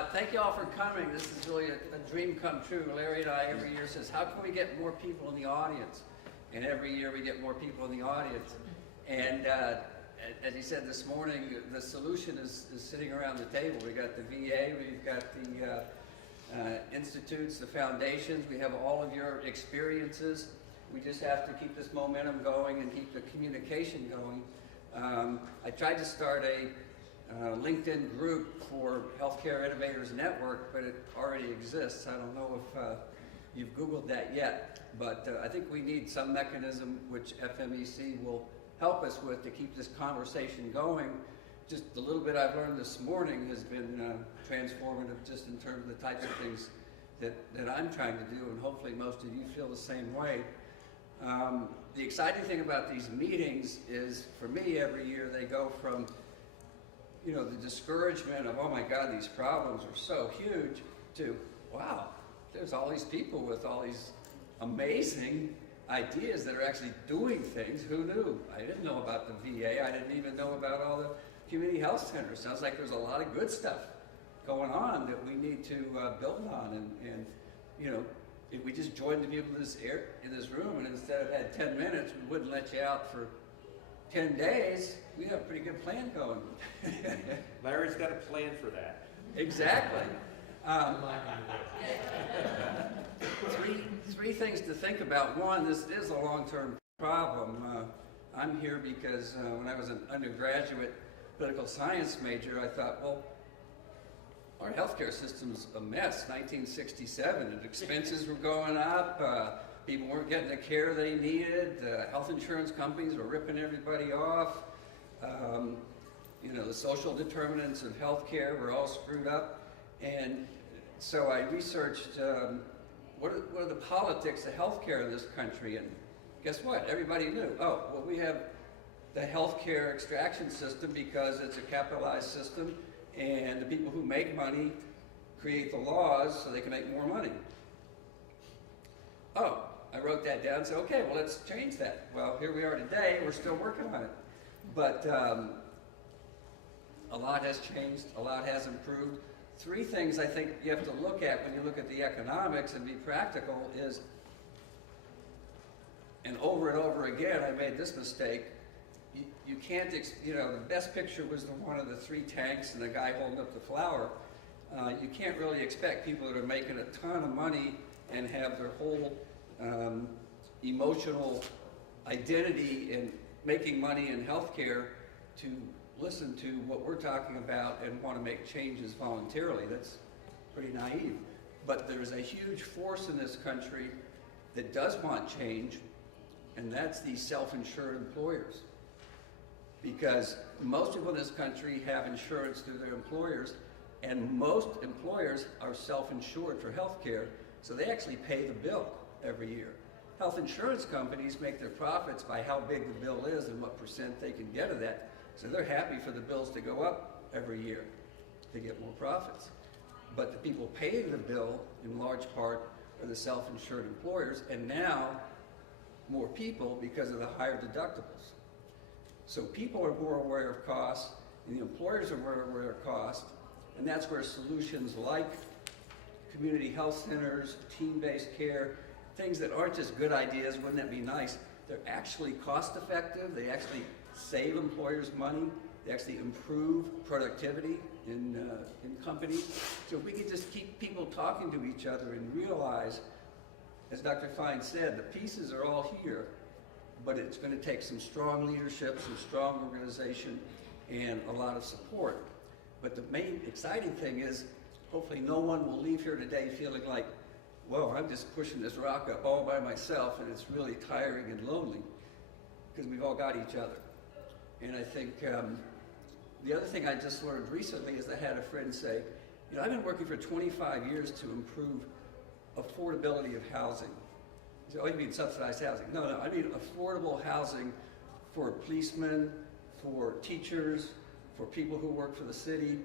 Thank you all for coming. This is really a dream come true. Larry and I every year says, how can we get more people in the audience? And every year we get more people in the audience. And as you said this morning, the solution is sitting around the table. We got the VA, we've got the institutes, the foundations, we have all of your experiences. We just have to keep this momentum going and keep the communication going. I tried to start a LinkedIn group for Healthcare Innovators Network, but it already exists. I don't know if you've Googled that yet, but I think we need some mechanism which FMEC will help us with to keep this conversation going. Just the little bit I've learned this morning has been transformative just in terms of the types of things that I'm trying to do, and hopefully most of you feel the same way. The exciting thing about these meetings is, for me, every year they go from the discouragement of, oh my God, these problems are so huge, to, wow, there's all these people with all these amazing ideas that are actually doing things. Who knew? I didn't know about the VA. I didn't even know about all the community health centers. Sounds like there's a lot of good stuff going on that we need to build on. And if we just joined the people in this room, and instead of had 10 minutes, we wouldn't let you out for 10 days, we have a pretty good plan going. Larry's got a plan for that. Exactly. Three things to think about. One, this is a long-term problem. I'm here because when I was an undergraduate political science major, I thought, well, our healthcare system's a mess. 1967, and expenses were going up. People weren't getting the care they needed. Health insurance companies were ripping everybody off. The social determinants of healthcare were all screwed up. And so I researched what are the politics of healthcare in this country, and guess what? Everybody knew. Oh, well, we have the healthcare extraction system because it's a capitalized system, and the people who make money create the laws so they can make more money. Oh, I wrote that down and said, okay, well, let's change that. Well, here we are today, we're still working on it. But a lot has changed, a lot has improved. Three things I think you have to look at when you look at the economics and be practical is, and over again, I made this mistake. You can't, the best picture was the one of the three tanks and the guy holding up the flower. You can't really expect people that are making a ton of money and have their whole emotional identity in making money in healthcare to listen to what we're talking about and want to make changes voluntarily. That's pretty naive. But there's a huge force in this country that does want change, and that's the self-insured employers. Because most people in this country have insurance through their employers, and most employers are self-insured for health care, so they actually pay the bill every year. Health insurance companies make their profits by how big the bill is and what percent they can get of that, so they're happy for the bills to go up every year to get more profits. But the people paying the bill, in large part, are the self-insured employers, and now more people because of the higher deductibles. So people are more aware of costs, and the employers are more aware of cost, and that's where solutions like community health centers, team-based care, things that aren't just good ideas, wouldn't that be nice, they're actually cost-effective, they actually save employers money, they actually improve productivity in companies. So if we could just keep people talking to each other and realize, as Dr. Fine said, the pieces are all here, but it's going to take some strong leadership, some strong organization, and a lot of support. But the main exciting thing is, hopefully no one will leave here today feeling like, whoa, I'm just pushing this rock up all by myself, and it's really tiring and lonely, because we've all got each other. And I think the other thing I just learned recently is I had a friend say, I've been working for 25 years to improve affordability of housing. He said, oh, you mean subsidized housing? No, I mean affordable housing for policemen, for teachers, for people who work for the city.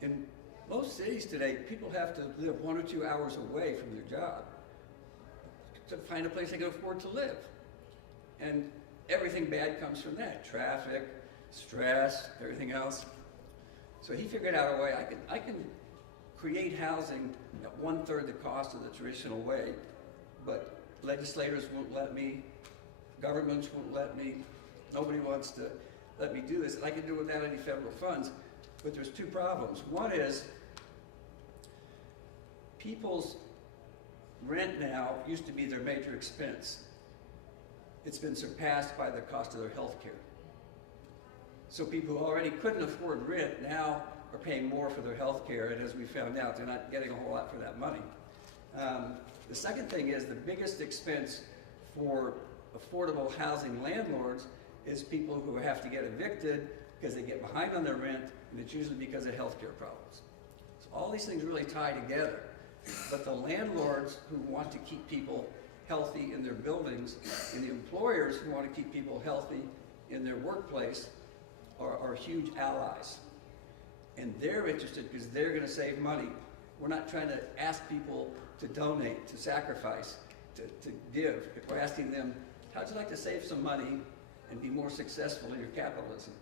In most cities today, people have to live 1 or 2 hours away from their job to find a place they can afford to live. And everything bad comes from that. Traffic, stress, everything else. So he figured out a way, I can create housing at 1/3 the cost of the traditional way, but legislators won't let me, governments won't let me, nobody wants to let me do this. And I can do it without any federal funds, but there's two problems. One is people's rent now used to be their major expense. It's been surpassed by the cost of their health care. So people who already couldn't afford rent now are paying more for their health care, and as we found out, they're not getting a whole lot for that money. The second thing is the biggest expense for affordable housing landlords is people who have to get evicted because they get behind on their rent, and it's usually because of health care problems. So all these things really tie together. But the landlords who want to keep people healthy in their buildings and the employers who want to keep people healthy in their workplace are huge allies. And they're interested because they're going to save money. We're not trying to ask people to donate, to sacrifice, to give. We're asking them, how'd you like to save some money and be more successful in your capitalism?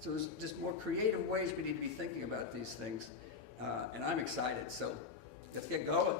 So there's just more creative ways we need to be thinking about these things. And I'm excited, so let's get going.